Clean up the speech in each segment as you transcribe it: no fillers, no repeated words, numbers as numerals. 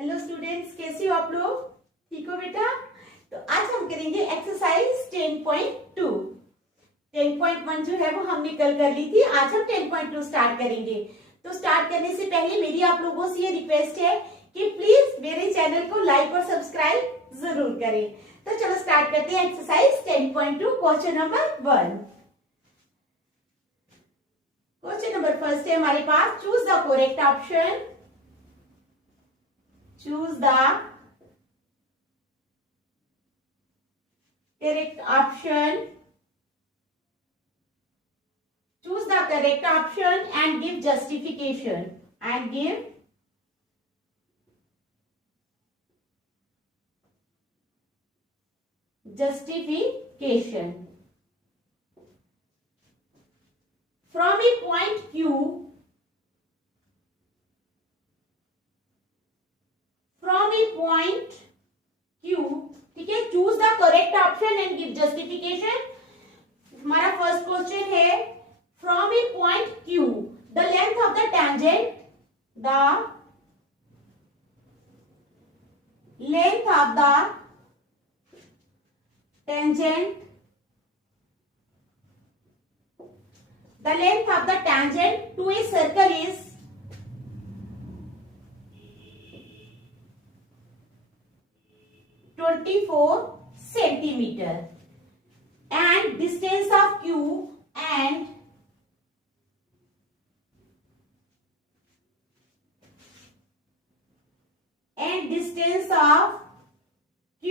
Hello students, कैसे हो आप लोग? ठीक हो बेटा? तो आज हम करेंगे एक्सरसाइज 10.2। 10.1 जो है वो हमने कल कर ली थी। आज हम 10.2 स्टार्ट करेंगे। तो स्टार्ट करने से पहले मेरी आप लोगों से ये रिक्वेस्ट है कि प्लीज मेरे चैनल को लाइक और सब्सक्राइब जरूर करें। तो चलो स्टार्ट करते हैं exercise 10.2 question number 1। Question number first है हमारे पास, choose the correct option. Choose the correct option. Choose the correct option and give justification. And give justification. From a point Q. From a point Q, ठीक है, choose the correct option and give justification. हमारा first question है, from a point Q the length of the tangent, the length of the tangent, the length of the tangent to a circle is 24 centimeter and distance of Q and distance of Q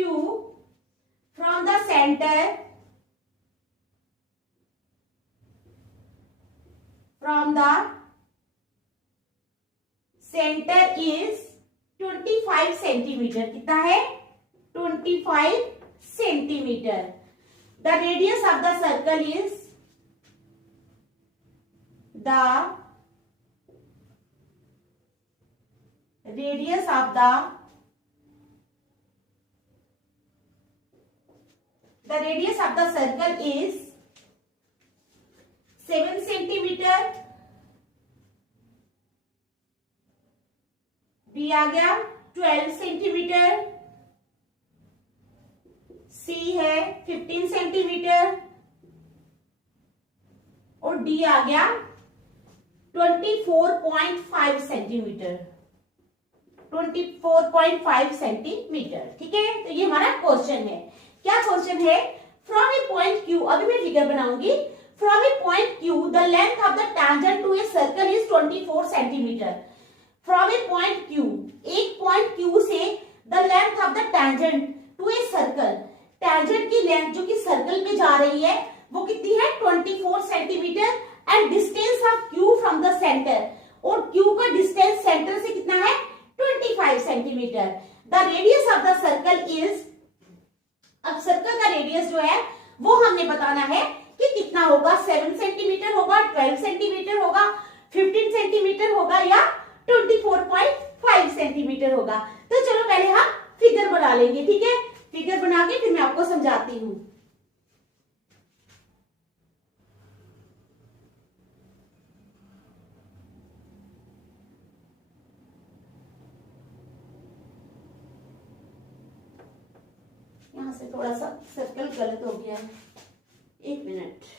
from the center is 25 centimeter। कितना है? 25 centimeter. The radius of the circle is the radius of the circle is 7 centimeter. B आ गया 12 centimetre, C है 15 centimetre और D आ गया 24.5 centimetre. 24.5 centimetre, ठीक है। तो ये हमारा क्वेश्चन है। क्या क्वेश्चन है? फ्रॉम ए पॉइंट Q, अभी मैं फिगर बनाऊंगी। From a point Q the length of the tangent to a circle is 24 centimetre. From a point Q, एक पॉइंट Q से the length of the tangent to a circle, tangent की length जो कि circle में जा रही है वो कितनी है? 24 centimetre. And distance of Q from the centre, और Q का डिस्टेंस सेंटर से कितना है? 25 centimetre. The radius of the circle is, अब सर्कल का रेडियस जो है वो हमने बताना है कि कितना होगा। 7 सेंटीमीटर होगा, 12 सेंटीमीटर होगा, 15 सेंटीमीटर होगा या 24.5 सेंटीमीटर होगा। तो चलो पहले हम फिगर बना लेंगे, ठीक है। फिगर बना के फिर मैं आपको समझाती हूँ। यहां से थोड़ा सा सर्कल गलत हो गया है, एक मिनट।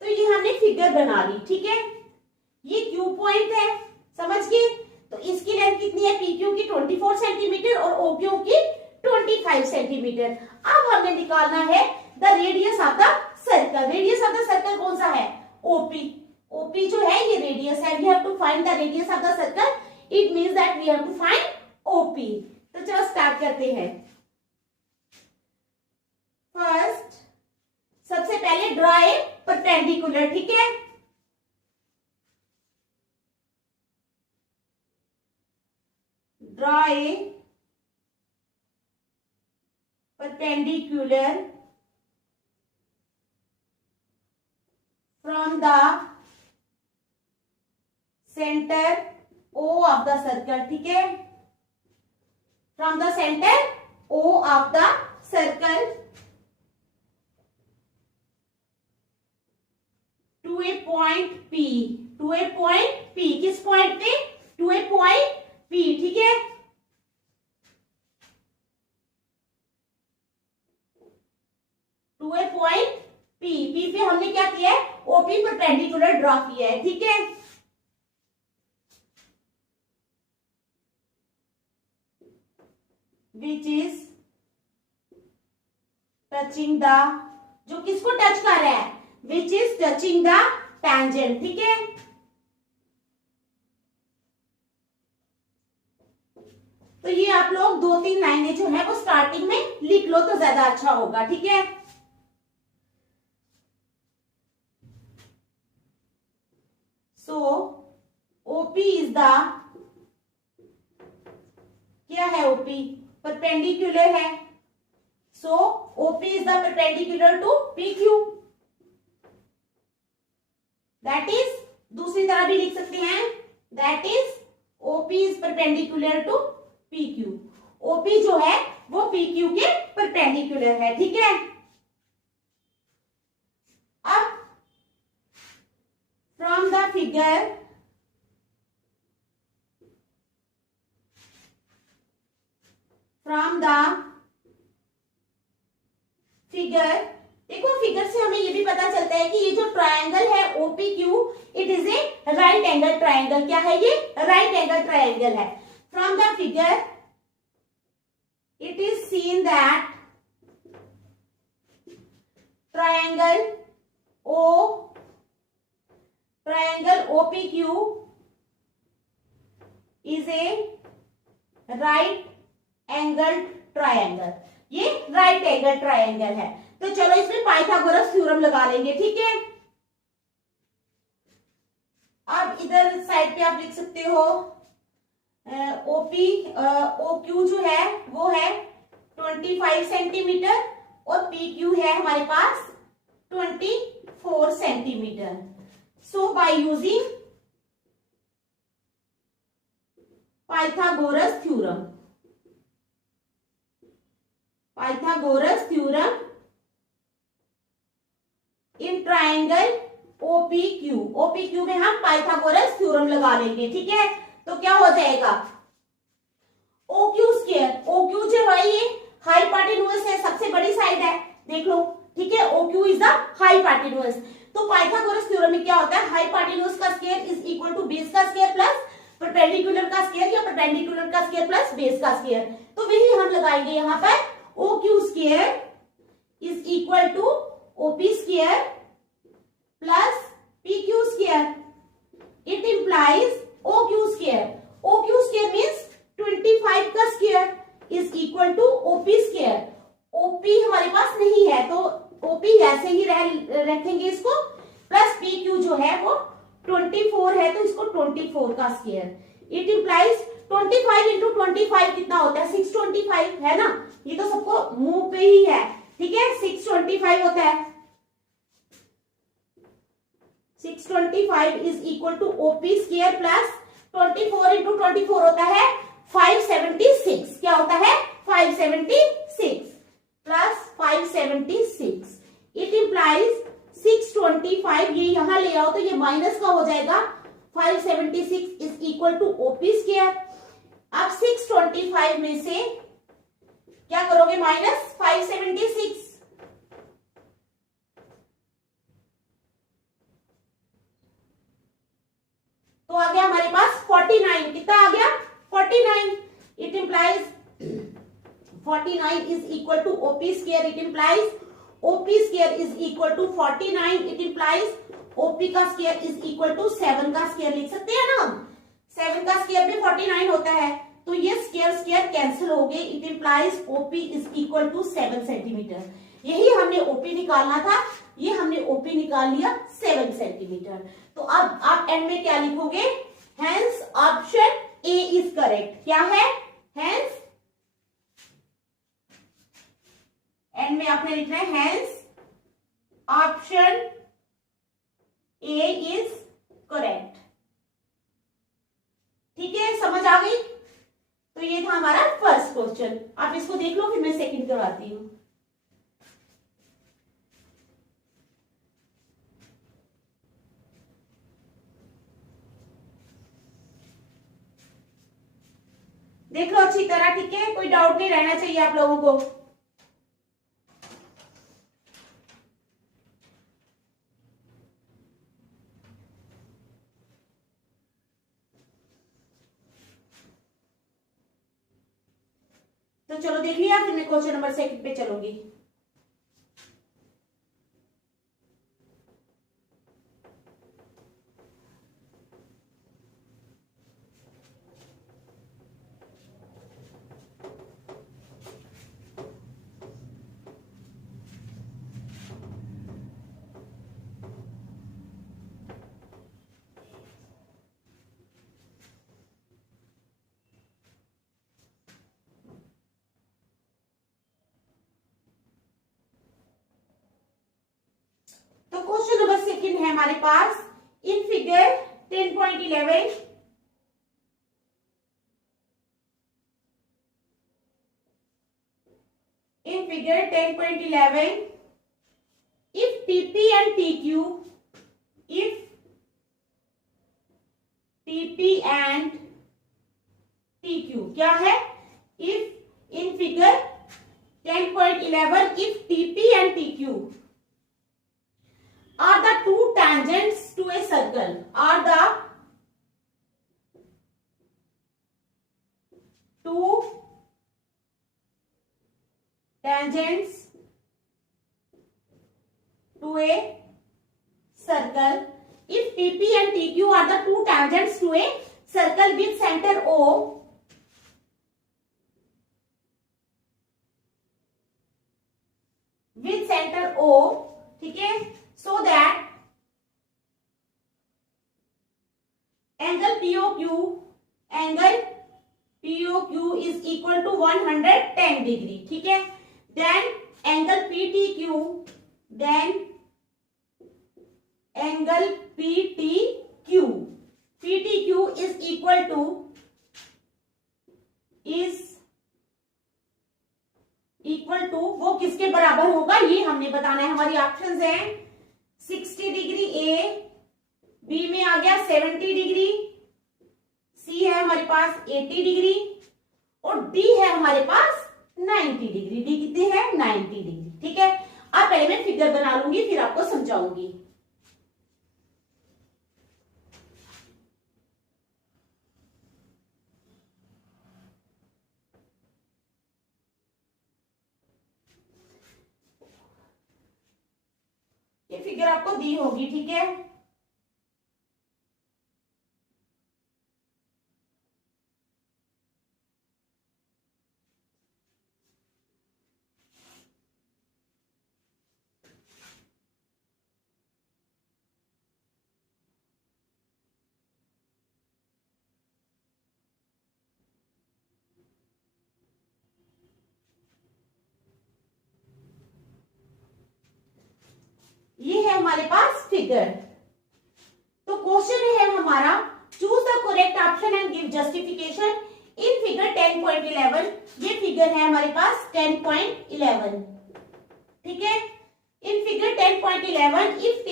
तो कपड़ा फिगर बना ली, ठीक है। ये Q पॉइंट है, समझ गए। तो इसकी लेंथ कितनी है? PQ की 24 सेंटीमीटर और OQ की 25 सेंटीमीटर। अब हमने निकालना है the radius of the circle. Radius of the circle कौन सा है? OP। OP जो है ये रेडियस है। We have to find the radius of the circle, it means that we have to find OP। तो चलो स्टार्ट करते हैं। फर्स्ट सबसे पहले ड्रॉ ए परपेंडिकुलर, ठीक है। Draw a perpendicular from the center O of the circle, ठीक है, from the center O of the circle to a point P, to a point P, किस पॉइंट पे, to a point P, ठीक है, to a point P, P पे हमने क्या किया है, OP परपेंडिकुलर ड्रॉ किया है, ठीक है। विच इज टचिंग द, जो किसको टच कर रहा है, which is touching the tangent, ठीक है। तो ये आप लोग 2-3 लाइनें जो है वो स्टार्टिंग में लिख लो तो ज्यादा अच्छा होगा, ठीक है। सो OP इज द, क्या है OP, परपेंडिकुलर है, so OP is the perpendicular to PQ, that is, दूसरी तरह भी लिख सकते हैं, that is OP is perpendicular to PQ, OP जो है वो PQ के परपेंडिकुलर है, ठीक है। अब from the figure, from the figure, देखो फिगर से हमें ये भी पता चलता है कि ये जो ट्रायंगल है OPQ, it is a right angle triangle, क्या है ये, राइट एंगल ट्रायंगल है। From the figure, it is seen that triangle OPQ is a right angled triangle, ये right angled triangle है। तो चलो इसमें पाइथागोरस थ्योरम लगा लेंगे, ठीक है। अब इधर साइड पे आप लिख सकते हो OQ जो है वो है 25 सेंटीमीटर और PQ है हमारे पास 24 centimetre. So by using Pythagoras theorem, Pythagoras theorem in triangle OPQ में हम पाइथागोरस थ्योरम लगा लेंगे, ठीक है। तो क्या हो जाएगा, OQ स्क्वायर, OQ जो है ये हाइपोटेन्यूज है, सबसे बड़ी साइड है, देख लो, ठीक है, OQ इज द हाइपोटेन्यूज। तो पाइथागोरस थ्योरम में क्या होता है, हाइपोटेन्यूज का square is equal to base का स्क्वायर प्लस परपेंडिकुलर का स्क्वायर या परपेंडिकुलर का स्क्वायर प्लस बेस का स्क्वायर। तो वही हम लगाएंगे यहाँ पर, OQ square is equal to OP square plus PQ square, it implies OQ square, OQ square means 25 का square is equal to OP square. OP हमारे पास नहीं है तो OP ऐसे ही रखेंगे इसको, प्लस PQ जो है वो 24 है तो इसको 24 का स्क्वायर, इट इंप्लाइज 25 इंटू 25 कितना होता है, 625 है ना, ये तो सबको मुंह पे ही है, ठीक है, 625 होता है। 625 is equal to OP square plus 24 into 24 होता है 576, क्या होता है 576 प्लस 576, इट इंप्लाइज 625, ये यहां ले आओ तो ये माइनस का हो जाएगा, 576 is equal to OP square. अब 625 में से क्या करोगे, माइनस 576, तो आ गया हमारे पास 49, कितना आ गया 49, it implies 49 is equal to OP square, it implies OP square is equal to 49, it implies OP का स्क्वायर इज इक्वल टू 7 का स्क्वायर, लिख सकते हैं ना हम, 7 का स्क्वायर भी 49 होता है, तो ये स्क्वायर कैंसिल हो गए, it implies OP is equal to 7 centimetre. यही हमने OP निकालना था, ये हमने OP निकाल लिया 7 सेंटीमीटर। तो अब आप एंड में क्या लिखोगे, hence option A is correct, क्या है हेंस एंड में आपने लिखना है hence option A is correct. ठीक है, समझ आ गई? तो ये था हमारा फर्स्ट क्वेश्चन। आप इसको देख लो, फिर मैं सेकंड करवाती हूं। देख लो अच्छी तरह, ठीक है, कोई डाउट नहीं रहना चाहिए आप लोगों को। तो चलो देख लिया, फिर मैं क्वेश्चन नंबर सेकंड पे चलूंगी। तो क्वेश्चन नंबर सेकंड है हमारे पास, in figure 10.11 in figure 10.11 if TP and TQ, if TP and TQ क्या है? if in figure 10.11 if TP and TQ are the two tangents to a circle, are the two tangents to a circle, if TP and TQ are the two tangents to a circle with center O, with center O, ठीक है, so that angle POQ is equal to 110 degree, ठीक है, then angle PTQ, then angle PTQ is equal to वो किसके बराबर होगा ये हमने बताना है। हमारी ऑप्शंस हैं 60 डिग्री ए, बी में आ गया 70 डिग्री, सी है हमारे पास 80 डिग्री और डी है हमारे पास 90 डिग्री। डी कितनी है? 90 डिग्री। ठीक है, अब पहले मैं फिगर बना लूंगी फिर आपको समझाऊंगी। ये फिगर आपको दी होगी, ठीक है। ये है हमारे पास फिगर। तो क्वेश्चन है हमारा, choose the correct option and give justification in figure 10.11। ये फिगर है हमारे पास 10.11, ठीक है। In figure 10.11 if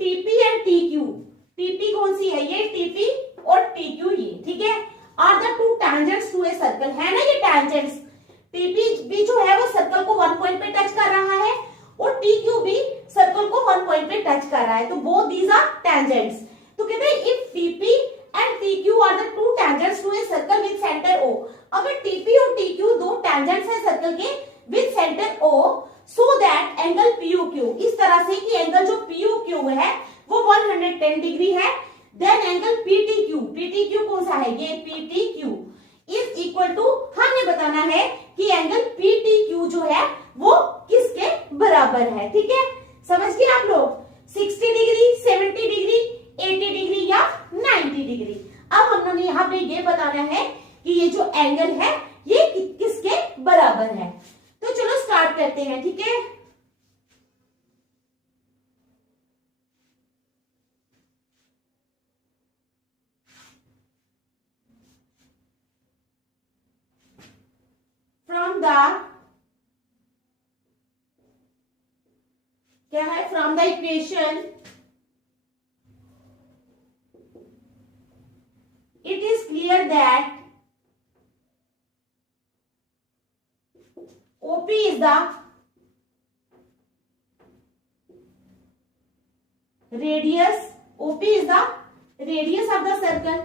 TP and TQ, TP कौन सी है? ये टीपी और टीक्यू ये, ठीक है, are the two tangents to a circle, है ना ये टैंजेंट्स। टीपी भी जो है वो सर्कल को 1 पॉइंट पे टच कर रहा है और टीक्यू भी सर्कल को 1 पॉइंट पे टच कर रहा है, तो बोथ दीज आर टैंजेंट्स। तो कहते हैं if TP and TQ are the two tangents to a circle with centre O. अगर टीपी और टीक्यू दो टैंजेंट्स है सर्कल के with centre O, so that angle POQ, इस तरह से कि एंगल जो पीओक्यू है वो 110 डिग्री है, देन एंगल पीटीक्यू, पीटीक्यू कौन सा है? ये पीटीक्यू इज इक्वल टू, हमने बताना है कि एंगल पीटीक्यू जो है वो किसके बराबर है, ठीक है। समझ गए आप लोग? 60 डिग्री, 70 डिग्री, 80 डिग्री या 90 डिग्री। अब हम लोग यहाँ पे ये बताना है कि ये जो एंगल है ये किसके बराबर है। तो चलो स्टार्ट करते हैं, ठीक है। फ्रॉम द क्या है, from the equation it is clear that OP is the radius, OP is the radius of the circle।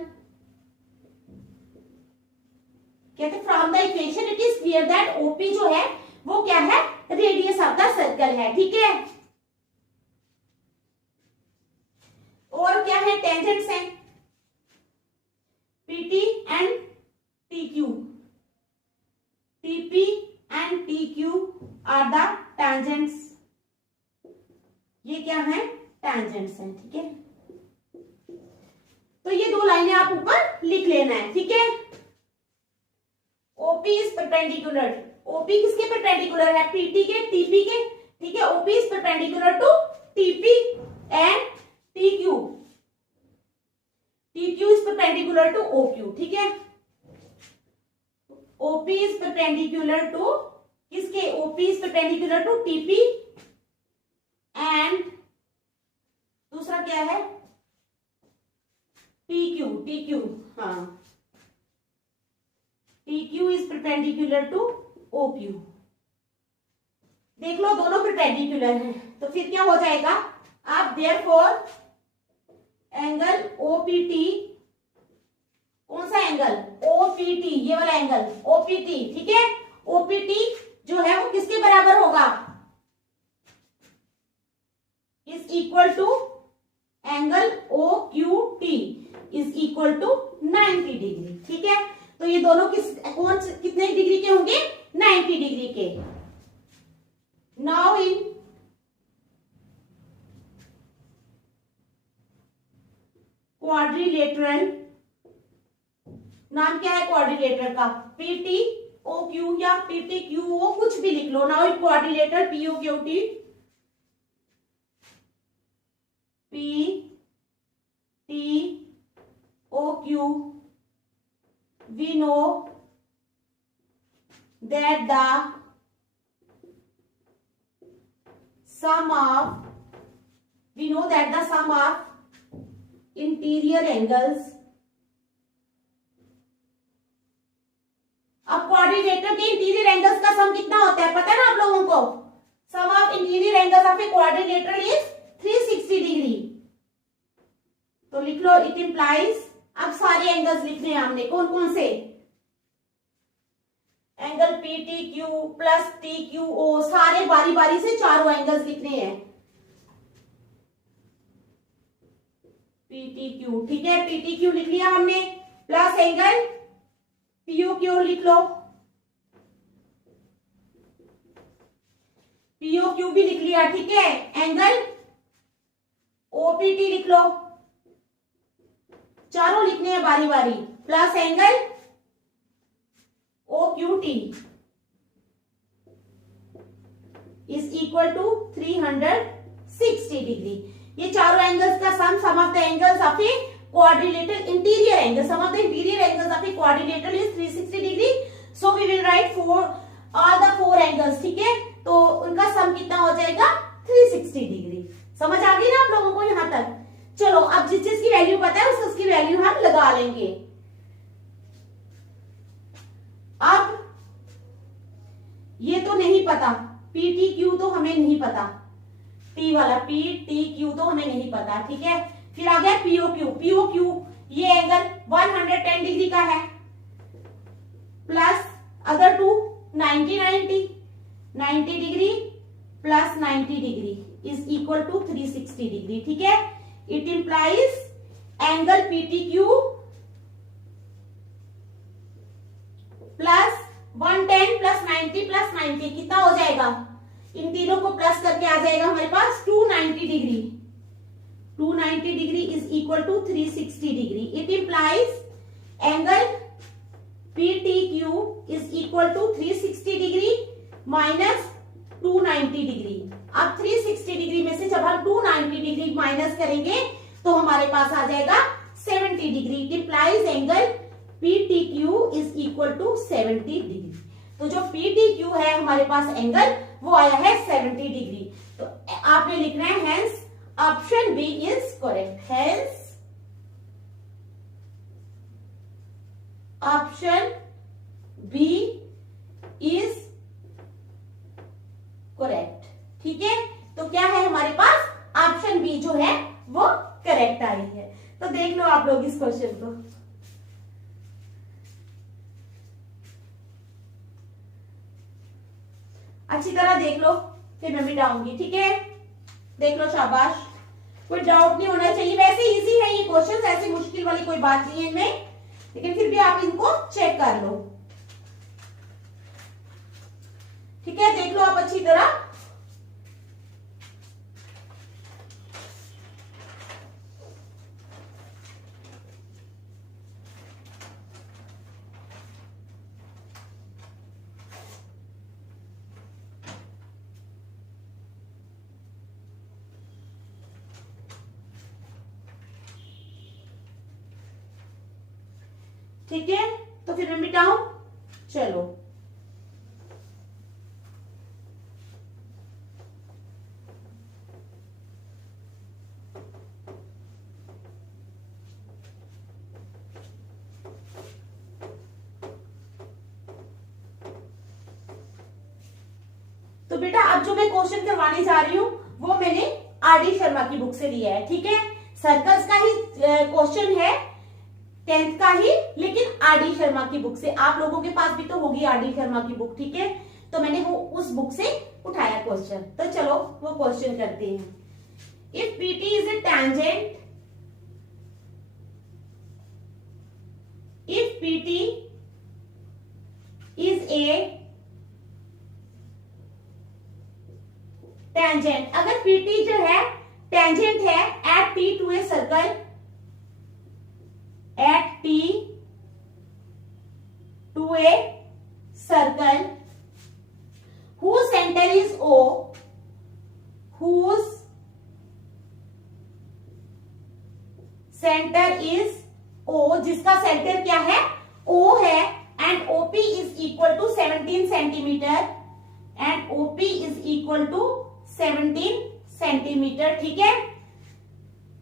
कहते from the equation it is clear that OP जो है वो क्या है, रेडियस ऑफ द सर्कल है, ठीक है। और क्या है, टेंजेंट्स हैं PT and TQ, TP and TQ are the tangents। ये क्या है, tangents हैं, ठीक है। तो ये दो लाइनें आप ऊपर लिख लेना है, ठीक है। OP इज परपेंडिकुलर, OP किसके परपेंडिकुलर है, PT के, TP के, ठीक है। OP is perpendicular to TP and TQ, TQ is perpendicular to OQ, ठीक है। OP is perpendicular to किसके, OP is perpendicular to TP and दूसरा क्या है, TQ, हाँ, TQ is perpendicular to OQ। देख लो दोनों परपेंडिकुलर हैं, तो फिर क्या हो जाएगा, आप therefore एंगल OPT, कौन सा एंगल, OPT, ये वाला एंगल OPT, ठीक है। OPT जो है वो किसके बराबर होगा, is equal to angle OQT is equal to 90 degree, ठीक है। तो ये दोनों कितने डिग्री के होंगे, 90 डिग्री के। नाउ इन क्वाड्रिलेटरल, नाम क्या है क्वाड्रिलेटरल का, PTOQ या PTQO, कुछ भी लिख लो। Now in quadrilateral POQT, PTOQ, we know that the sum of interior angles, अब क्वाड्रिलेटरल के इंटीरियर एंगल्स का सम कितना होता है पता है ना आप लोगों को, sum of interior angles of a quadrilateral is 360 degree. तो लिख लो इट इंप्लाइज, अब सारे एंगल्स लिखने हैं हमने, कौन कौन से, एंगल PTQ प्लस TQO, सारे बारी बारी से चारों एंगल्स लिखने हैं। PTQ, ठीक है, PTQ लिख लिया हमने, प्लस एंगल POQ लिख लो, POQ भी लिख लिया, ठीक है। एंगल OPT लिख लो, चारों लिखने हैं बारी बारी, plus angle OQT is equal to 360 degree. ये चारों एंगल्स का sum of the angles of a quadrilateral interior angle, sum of the interior angles of a quadrilateral is 360 degree, so we will write all the four angles, ठीक है। तो उनका सम कितना हो जाएगा, 360 डिग्री। समझ आ गई ना आप लोगों को यहाँ तक। चलो अब जिस चीज की वैल्यू पता है उसकी वैल्यू हम लगा लेंगे। अब ये तो नहीं पता, PTQ तो हमें नहीं पता, T वाला PTQ तो हमें नहीं पता, ठीक है। फिर आ गया POQ, ये एंगल 110 डिग्री का है, plus other two 90 degree plus 90 degree is equal to 360 degree, ठीक है। It implies angle PTQ plus 110 plus 90 कितना हो जाएगा, इन तीनों को प्लस करके आ जाएगा हमारे पास 290 degree, 290 degree is equal to 360 degree. It implies angle PTQ is equal to 360 degree minus 290 degree. अब 360 डिग्री में से जब हम 290 डिग्री माइनस करेंगे तो हमारे पास आ जाएगा 70 degree. It implies angle PTQ is equal to 70 degree. तो जो PTQ है हमारे पास एंगल वो आया है 70 डिग्री. तो आपने लिखना है hence option B is correct. Hence option B is correct. ठीक है, तो क्या है हमारे पास ऑप्शन बी जो है वो करेक्ट आई है. तो देख लो आप लोग इस क्वेश्चन को. अच्छी तरह देख लो, फिर मैं मिटाऊंगी. ठीक है, देख लो, शाबाश. कोई डाउट नहीं होना चाहिए. वैसे इजी है ये क्वेश्चन, ऐसी मुश्किल वाली कोई बात नहीं है इनमें, लेकिन फिर भी आप इनको चेक कर लो. ठीक है, देख लो आप अच्छी तरह. ठीक है, तो फिर मैं मिटाऊं. चलो, तो बेटा अब जो मैं क्वेश्चन करवाने जा रही हूं वो मैंने आर.डी. शर्मा की बुक से लिया है. ठीक है, सर्कल्स का ही क्वेश्चन है, 10th का ही, लेकिन आर.डी. शर्मा की बुक से. आप लोगों के पास भी तो होगी आर.डी. शर्मा की बुक. ठीक है, तो मैंने वो उस बुक से उठाया क्वेश्चन. तो चलो वो क्वेश्चन करते हैं. If PT is a tangent, if PT is a tangent, अगर PT जो है टेंजेंट है at T to a circle, at T to a circle whose center is O, whose center is O, जिसका centre क्या है O है, and OP is equal to 17 centimetre, and OP is equal to 17 centimetre. ठीक है,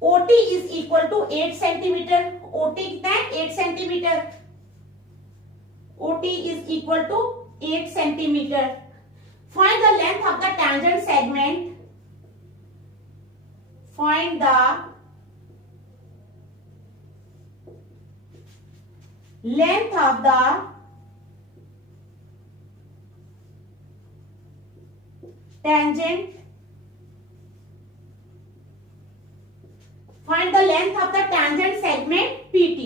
OT is equal to 8 centimetre. OT कितना है 8 centimetre. OT is equal to 8 centimetre. Find the length of the tangent segment. Find the length of the tangent. Find the length of the tangent segment PT.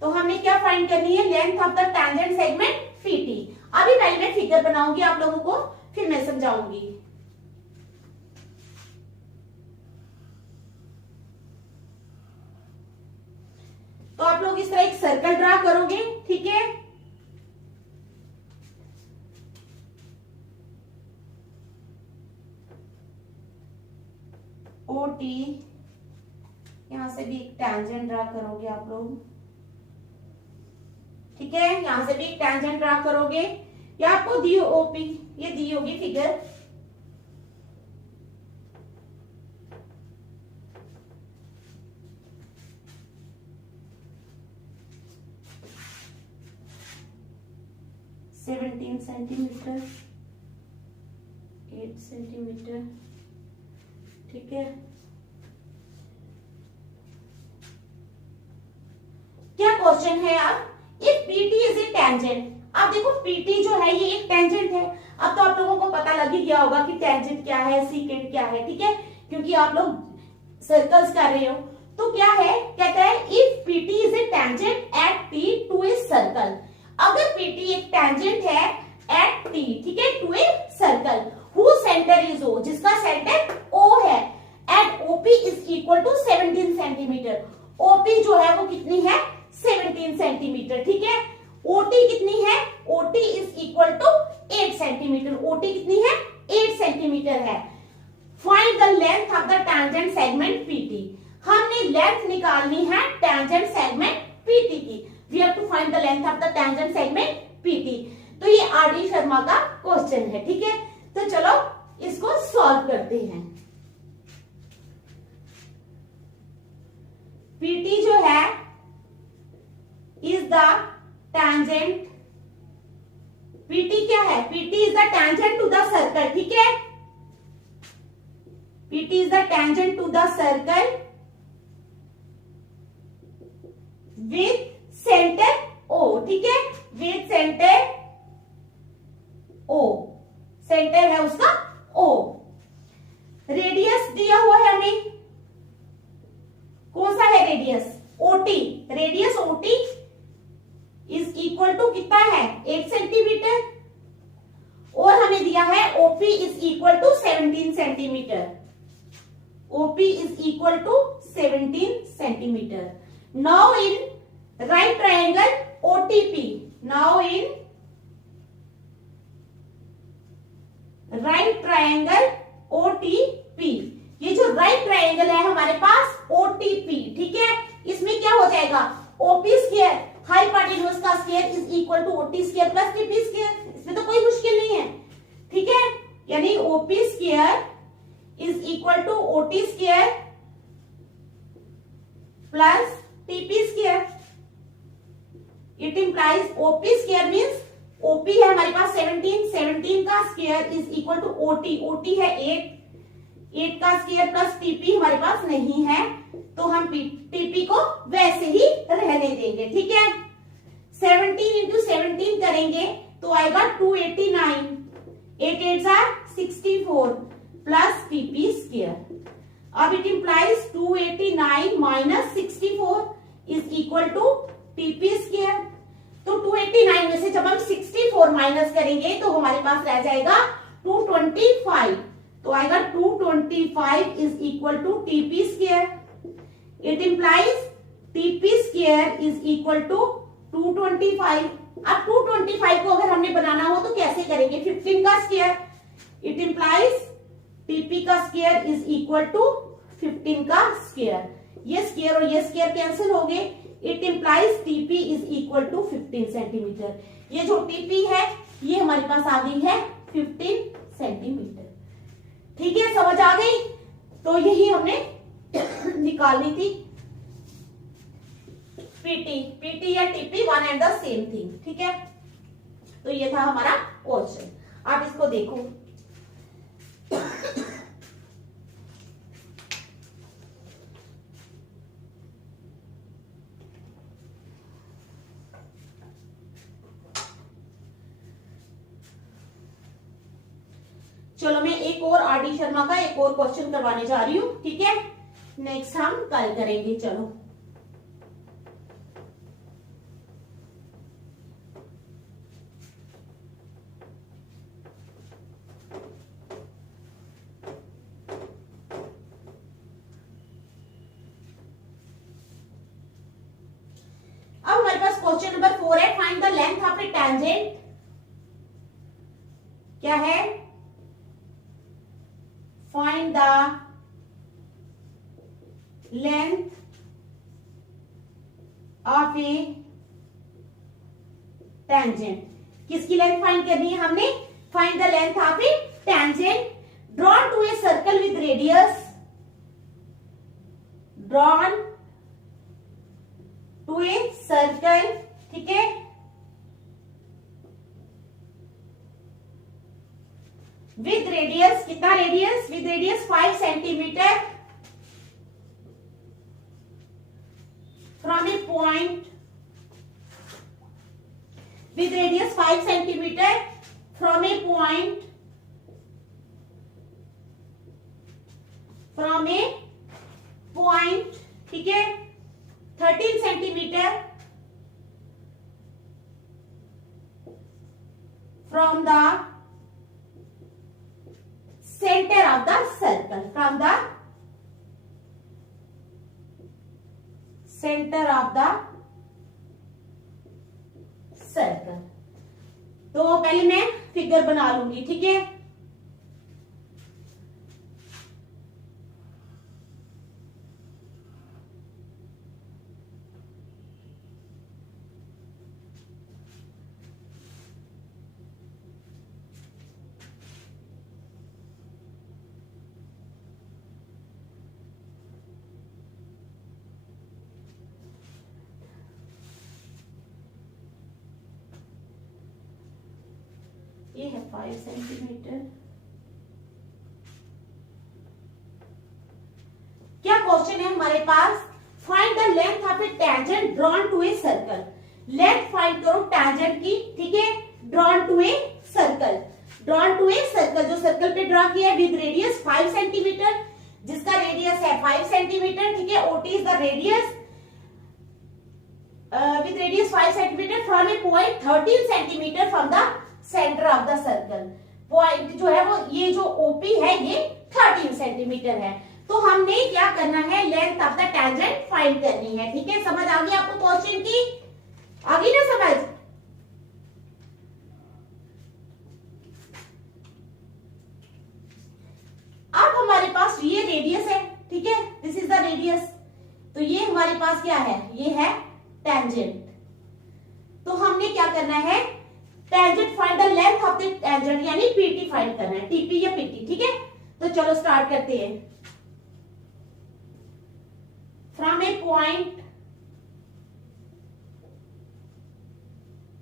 तो हमने क्या find करनी है, length of the tangent segment PT. अभी पहले मैं figure बनाऊंगी आप लोगों को, फिर मैं समझाऊंगी. तो आप लोग इस तरह एक सर्कल ड्रा करोगे. ठीक है, OT, यहां से भी एक टेंजेंट ड्रा करोगे आप लोग. ठीक है, यहां से भी एक टेंजेंट ड्रा करोगे. ये आपको दी OP, ये दी होगी फिगर. Centimetre, 8 centimetre. ठीक है, क्या क्वेश्चन है अब, if PT is a tangent. अब देखो PT जो है ये एक टेंजेंट है. अब तो आप लोगों को पता लग ही गया होगा कि टेंजेंट क्या है, सीकेंट क्या है. ठीक है, क्योंकि आप लोग सर्कल्स कर रहे हो. तो क्या है, कहता है if PT is a tangent at T to a circle. अगर PT एक टेंजेंट है एट T, ठीक है, to a circle, who centre is O, जिसका सेंटर O है, at OP is equal to 17 centimetre. OP जो है वो कितनी है 17 सेंटीमीटर, ठीक है। ओटी कितनी है, OT is equal to 8 centimetre, OT कितनी है 8 सेंटीमीटर है। Find the length of the tangent segment PT, हमने लेंथ निकालनी है टैंजेंट सेगमेंट पीटी की। We have to find the length of the tangent segment PT. तो ये आरडी शर्मा का क्वेश्चन है, ठीक है। तो चलो इसको सॉल्व करते हैं। पीटी जो है इज द टैंजेंट, पीटी क्या है, PT is the tangent to the circle, ठीक है। PT is the tangent to the circle with centre O, ठीक है, विथ सेंटर ओ, सेंटर है उसका ओ। रेडियस दिया हुआ है हमें, कौन सा है radius, OT, radius OT is equal to कितना है 8 सेंटीमीटर, और हमें दिया है OP is equal to 17 centimetre, OP is equal to 17 centimetre. Now in right triangle OTP, now in right triangle OTP, ये जो राइट ट्रायंगल है हमारे पास ओटीपी, ठीक है। इसमें क्या हो जाएगा ओपी स्क्वायर, हाइपोटेन्यूज का square is equal to OT square plus TP square, इसमें तो कोई मुश्किल नहीं है, ठीक है। यानी OP square is equal to OT square plus TP square. It implies OP square means OP है हमारे पास 17, 17 का square is equal to OT, OT है 8, 8 का स्क्वायर प्लस टीपी हमारे पास नहीं है, तो हम टीपी को वैसे ही रहने देंगे, ठीक है। 17 इंटू 17 करेंगे तो आएगा 289, 8 8 64 प्लस टीपी स्क्वायर। अब it implies 289 minus 64 is equal to TP square. तो 289 में से जब हम 64 माइनस करेंगे तो हमारे पास रह जाएगा 225, तो आएगा 225 is equal to TP square. It implies TP square is equal to 225। अब 225 को अगर हमने बनाना हो तो कैसे करेंगे, 15 का स्क्वायर, इट इंप्लाइज टीपी का स्क्वायर इज इक्वल टू 15 का स्क्वायर। ये स्क्वायर और ये स्क्वायर कैंसिल हो गए, it implies TP is equal to 15 centimetre. ये जो टीपी है ये हमारे पास आ गई है 15 सेंटीमीटर, ठीक है, समझ आ गई। तो यही हमने निकालनी थी पीटी, पीटी या TP one and the same thing, ठीक है। तो ये था हमारा क्वेश्चन, आप इसको देखो। चलो मैं एक और आरडी शर्मा का एक और क्वेश्चन करवाने जा रही हूं, ठीक है। नेक्स्ट हम कल करेंगे। चलो अब हमारे पास क्वेश्चन नंबर 4 है, find the length of a tangent. क्या है, find the length of a tangent. किसकी लेंथ फाइंड करनी है हमने, find the length of a tangent drawn to a circle with radius, drawn to a circle, ठीक है, with radius, कितना radius, with radius 5 centimetre from a point, with radius 5 centimetre from a point, from a point, ठीक है, 13 centimetre from the center of the circle, from the centre of the circle. तो पहले मैं figure बना लूंगी, ठीक है। ये है 5 सेंटीमीटर। क्या क्वेश्चन है हमारे पास? Find the length of a tangent drawn to a circle. Length फाइंड करो टेंजेंट की, ठीक है, drawn to a circle. Drawn to a circle, जो सर्कल पे ड्रॉ किया है विद रेडियस 5 सेंटीमीटर, जिसका रेडियस है 5 सेंटीमीटर, ठीक है। OT is the radius with radius 5 centimeter from a point 13 centimeter from the center of the circle। Point जो है वो ये जो ओपी है ये 13 सेंटीमीटर है। तो हमने क्या करना है, length of the tangent find करनी है, ठीक है। समझ आ गई आपको क्वेश्चन की? आ गई ना समझ? अब हमारे पास ये रेडियस है, ठीक है, दिस इज द रेडियस। तो ये हमारे पास क्या है, ये है टेंजेंट। तो हमने क्या करना है, tangent find the length of the tangent, यानी पीटी फाइंड करना है, टीपी या पीटी, ठीक है। तो चलो स्टार्ट करते हैं। From a point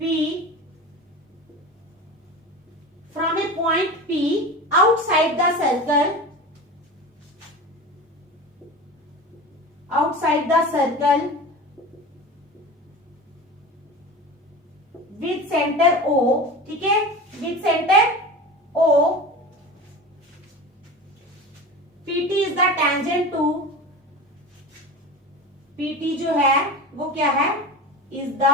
P, from a point P outside the circle, outside the circle with centre O, ठीक है, with centre O, PT is the tangent to, PT जो है वो क्या है, is the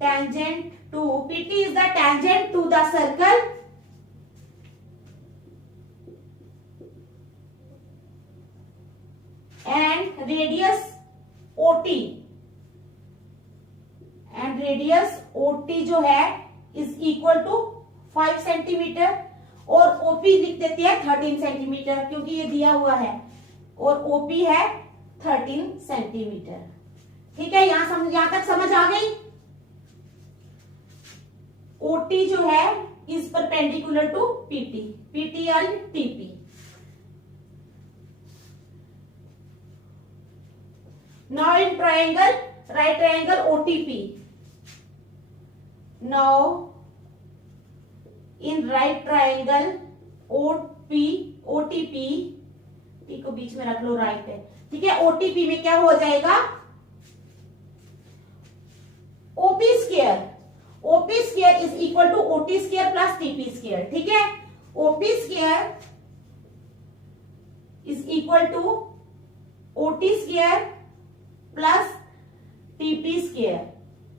tangent to, PT is the tangent to the circle and radius OT, and radius OT जो है is equal to 5 centimetre, और OP लिख देते हैं 13 सेंटीमीटर क्योंकि ये दिया हुआ है, और OP है 13 सेंटीमीटर, ठीक है। यहां तक समझ आ गई? OT जो है is perpendicular to PT, PT और TP। Now in triangle, right triangle OTP। Now in right triangle OTP, T को बीच में रख लो, राइट है, ठीक है। OTP में क्या हो जाएगा, OP square, OP square is equal to OT square plus TP square, ठीक है। OP square is equal to OT square plus TP square.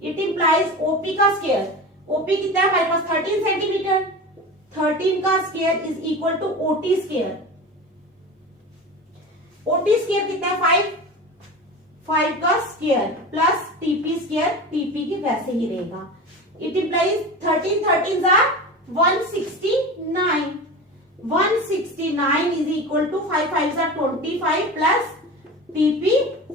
It implies OP का स्क्वायर, OP कितना है हमारे पास 13 सेंटीमीटर, 13 का square is equal to OT square. OT square कितना है 5, 5 का square plus TP square, TP की वैसे ही रहेगा। It implies 13 13 are 169, 169 is equal to 5 5 are 25 plus TP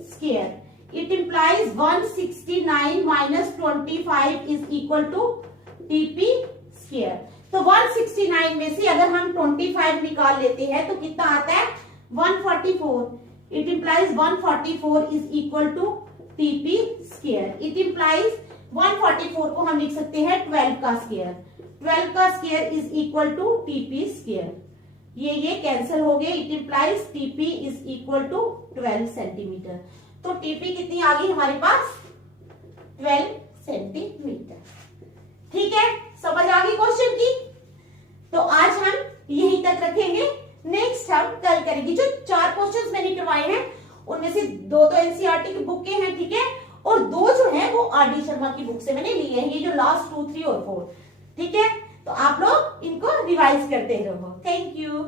square. It implies 169 minus 25 is equal to TP square। तो 169 में से अगर हम 25 निकाल लेते हैं तो कितना आता है 144। It implies 144 is equal to TP square। It implies 144 को हम लिख सकते हैं 12 का स्क्वायर, 12 का square is equal to TP square। ये कैंसिल हो गए। It implies TP is equal to 12 centimetre. तो टीपी कितनी आ गई हमारे पास 12 सेंटीमीटर, ठीक है। समझ आ गई क्वेश्चन की? तो आज हम यहीं तक रखेंगे, नेक्स्ट हम कल करेंगे। जो 4 क्वेश्चंस मैंने करवाए हैं उनमें से 2 तो एनसीईआरटी की बुक के हैं, ठीक है, और 2 जो है वो आरडी शर्मा की बुक से मैंने लिए हैं, ये जो लास्ट 2, 3 और 4, ठीक है। तो आप लोग इनको रिवाइज करते रहो। Thank you.